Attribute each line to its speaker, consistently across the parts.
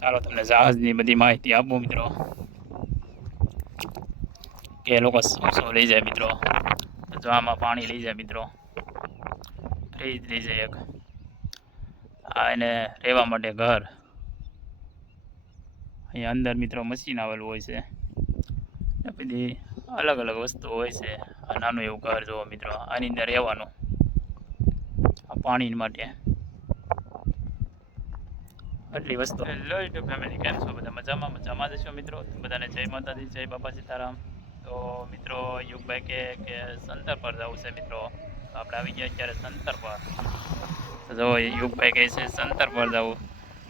Speaker 1: ચાલો તમને જહાજની બધી માહિતી આપું મિત્રો કે લોકો શું લઈ જાય મિત્રો જો આમાં પાણી લઈ જાય મિત્રો ફ્રીજ લઈ જાય એક આ એને રહેવા માટે ઘર અહીંયા અંદર મિત્રો મશીન આવેલું હોય છે ને બધી અલગ અલગ વસ્તુ હોય છે આ નાનું એવું ઘર જોવો મિત્રો આની અંદર રહેવાનું આ પાણી માટે આટલી વસ્તુ. હેલો યુટ્યુબ ફેમિલી કેમ છો? બધા મજામાં? મજામાં છો મિત્રો? બધાને જય માતાજી જય બાબા સીતારામ. તો મિત્રો યુગભાઈ કે કે સંતર પર જવું છે મિત્રો. તો આપણે આવી ગયા અત્યારે સંતર પર. જો યુગભાઈ કહે છે સંતર પર જવું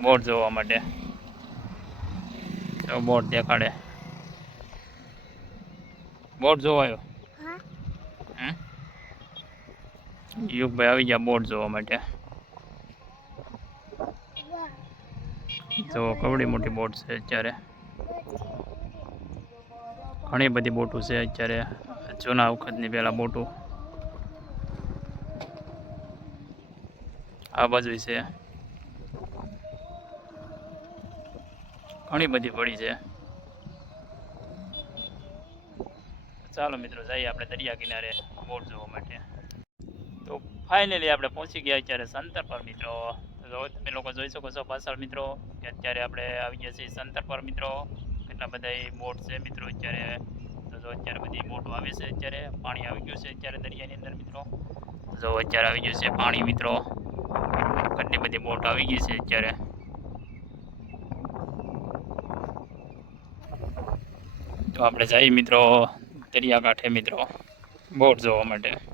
Speaker 1: બોટ જોવા માટે. તો બોટ દેખાડે. બોટ જોવાયો? યુગભાઈ આવી ગયા બોટ જોવા માટે. તો કવડી મોટી બોટ છે અત્યારે. ઘણી બધી બોટો છે અત્યારે. જૂના વખતની પહેલાં બોટો. આ બાજુ છે. ઘણી બધી પડી છે. ચાલો મિત્રો, જઈએ આપણે દરિયા કિનારે બોટ જોવા માટે. તો ફાઇનલી આપણે પહોંચી ગયા અત્યારે સંતર પર મિત્રો. તો તમે લોકો જોઈ શકો છો પાછળ મિત્રો, કે અત્યારે આપણે આવી ગયા છીએ સંતર પર. મિત્રો, કેટલા બધા બોટ છે મિત્રો અત્યારે? તો જો અત્યારે બધી બોટો આવે છે અત્યારે, પાણી આવી ગયું છે અત્યારે દરિયાની અંદર મિત્રો. જો અત્યારે આવી ગયું છે પાણી મિત્રો. કેટલી બધી બોટ આવી ગઈ છે અત્યારે. તો આપણે જઈએ મિત્રો દરિયાકાંઠે મિત્રો, બોટ જોવા માટે.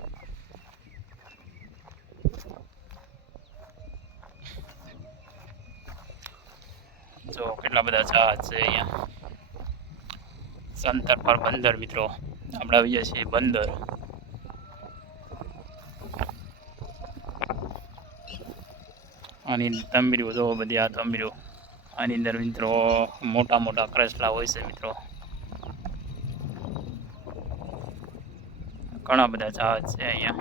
Speaker 1: જો કેટલા બધા જહાજ છે અહીંયા? સંતર પર બંદર મિત્રો. આપણે આવી ગયા છીએ બંદર. આની તંબીરું જો બધી આ તંબીરું આની અંદર મિત્રો મોટા મોટા કરસલા હોય છે મિત્રો. ઘણા બધા જહાજ છે અહીંયા.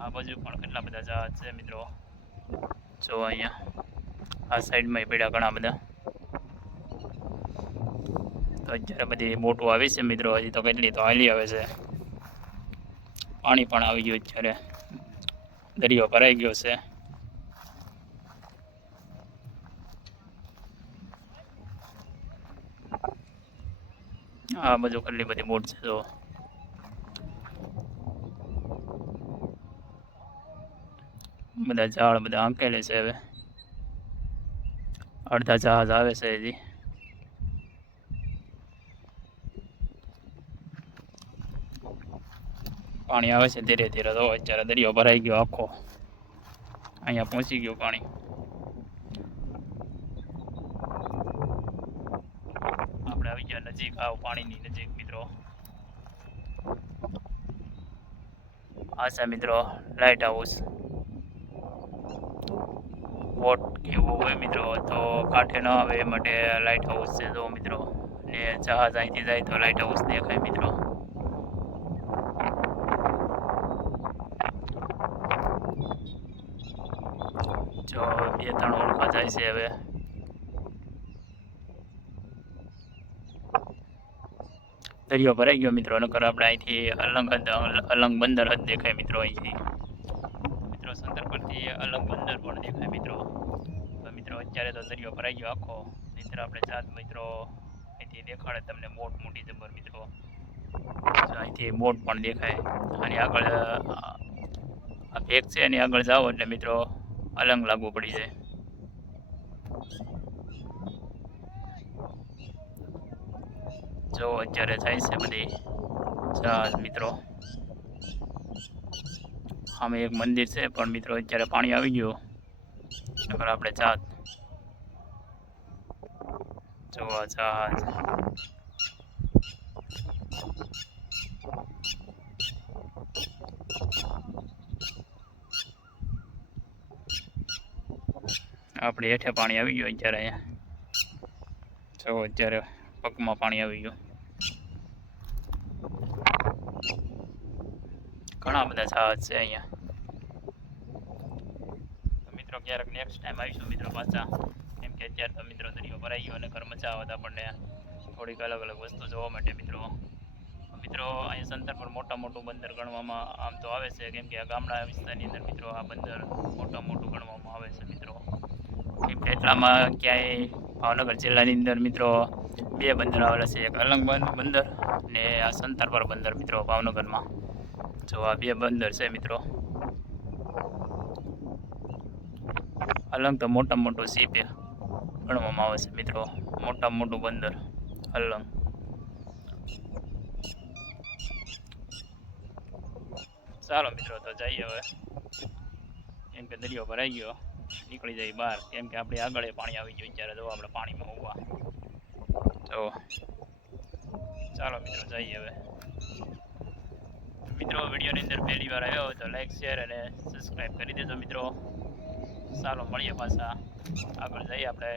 Speaker 1: આ બાજુ પણ કેટલા બધા જહાજ છે મિત્રો? જો અહીંયા આ સાઈડમાં પડ્યા ઘણા બધા. તો અત્યારે બધી બોટો આવી છે મિત્રો, હજી તો કેટલી તો હાલી આવે છે. પાણી પણ આવી ગયું અત્યારે. દરિયો ભરાઈ ગયો છે. આ બધું કેટલી બધી બોટ છે તો બધા ઝાડ, બધા આંકેલે છે હવે. અડધા જહાજ આવે છે હજી. પાણી આવે છે ધીરે ધીરે તો અત્યારે દરિયો ભરાઈ ગયો આખો. અહીંયા પહોંચી ગયું પાણી. આપણે આવી ગયા નજીક આવ પાણીની નજીક, મિત્રો. આશા મિત્રો લાઇટ હાઉસ બોટ કેવું હોય મિત્રો? તો કાંઠે ન આવે એ માટે લાઇટ હાઉસ છે જો મિત્રો. ને જહાજ અહીંથી જાય તો લાઇટ હાઉસ દેખાય મિત્રો. જો બે ત્રણ ઓળખા જાય છે હવે. દરિયો ભરાઈ ગયો મિત્રો, નકર આપણે અહીંથી અલંગ અલંગ બંદર જ દેખાય મિત્રો અહીંથી. મિત્રો સંદર પરથી અલગ બંદર પણ દેખાય મિત્રો. તો મિત્રો, અત્યારે તો દરિયો ભરાઈ ગયો આખો. મિત્ર આપણે સાત મિત્રો અહીંથી દેખાડે તમને બોટ મોટી જબર મિત્રો. અહીંથી બોટ પણ દેખાય. અને આગળ, આ ભેગ છે, એની આગળ જાઓ એટલે મિત્રો અલંગ લાગવું પડી જાય. જો અત્યારે જાય છે બધી. જહાજ મિત્રો. સામે એક મંદિર છે, પણ મિત્રો અત્યારે પાણી આવી ગયું. નકર આપણે જાત. જોવા જહાજ આપણે હેઠે પાણી આવી ગયું અત્યારે. અહીંયા જો અત્યારે પગમાં પાણી આવી ગયું. ઘણા બધા જહાજ છે અહીંયા. મિત્રો, ક્યારેક નેક્સ્ટ ટાઈમ આવીશું મિત્રો પાછા. કેમ કે અત્યારે તો મિત્રો દરિયો ભરાઈ ગયો અને ઘર મજા આવત આપણને થોડીક અલગ અલગ વસ્તુ જોવા માટે મિત્રો. મિત્રો, અહીંયા સંતર પર મોટા મોટું બંદર ગણવામાં આમ તો આવે છે. કેમ કે ગામડા વિસ્તારની અંદર મિત્રો આ બંદર મોટા મોટું ગણવામાં આવે છે મિત્રો. કેમ એટલામાં ક્યાંય ભાવનગર જિલ્લાની અંદર મિત્રો બે બંદર આવેલા છે. એક અલંગ બંદર ને આ સંતરપર બંદર મિત્રો ભાવનગરમાં. જો આ બે બંદર છે મિત્રો. અલંગ તો મોટા મોટું સીપ ગણવામાં આવે છે મિત્રો. મોટા મોટું બંદર. અલંગ. ચાલો મિત્રો, તો જઈએ હવે. કેમ કે દરિયો ભરાઈ ગયો, નીકળી જાય બહાર. કેમ કે આપણે આગળ પાણી આવી ગયું ત્યારે જો આપણે પાણીમાં ઊભા તો ચાલો મિત્રો, જઈએ હવે. મિત્રો, વિડીયોની અંદર પહેલી વાર આવ્યો તો લાઈક શેર અને સબસ્ક્રાઈબ કરી દેજો મિત્રો. ચાલો, મળીએ પાછા. આગળ જઈએ આપણે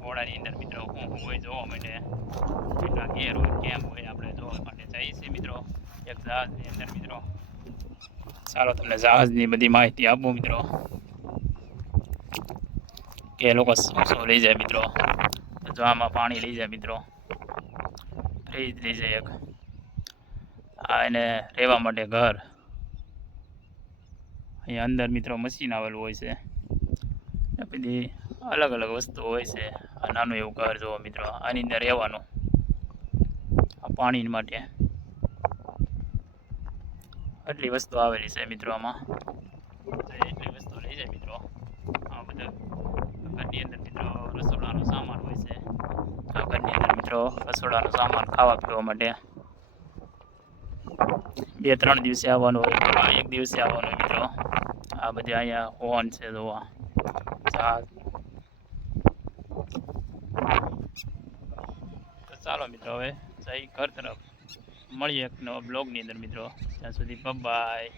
Speaker 1: ઘોડાની અંદર મિત્રો. હું હોય જોવા માટે. કેટલા ઘેર હોય, કેમ હોય, આપણે જોવા માટે જઈએ છીએ મિત્રો. એક જહાજની અંદર મિત્રો. ચાલો, તમને જહાજની બધી માહિતી આપું મિત્રો. કે લોકો શું શું લઈ જાય મિત્રો. જો આમાં પાણી લઈ જાય મિત્રો. ફ્રીજ લઈ જાય એક. આ એને રહેવા માટે ઘર. અહીંયા અંદર મિત્રો મશીન આવેલું હોય છે. બધી અલગ અલગ વસ્તુ હોય છે. આ નાનું એવું ઘર જુઓ મિત્રો, આની અંદર રહેવાનું. આ પાણી માટે. આટલી વસ્તુ આવેલી છે મિત્રો આમાં. એટલી વસ્તુ લઈ જાય મિત્રો. આ બધા ઘરની અંદર મિત્રો રસોડાનો સામાન હોય છે. આ ઘરની અંદર મિત્રો રસોડાનો સામાન ખાવા પીવા માટે. બે, ત્રણ દિવસે આવવાનું હોય. એક દિવસે આવવાનું મિત્રો. આ બધા અહીંયા હોર્ન છે, જોવા. ચાલો મિત્રો હવે જઈ ઘર તરફ. મળીએ એક બ્લોગની અંદર મિત્રો. ત્યાં સુધી બાય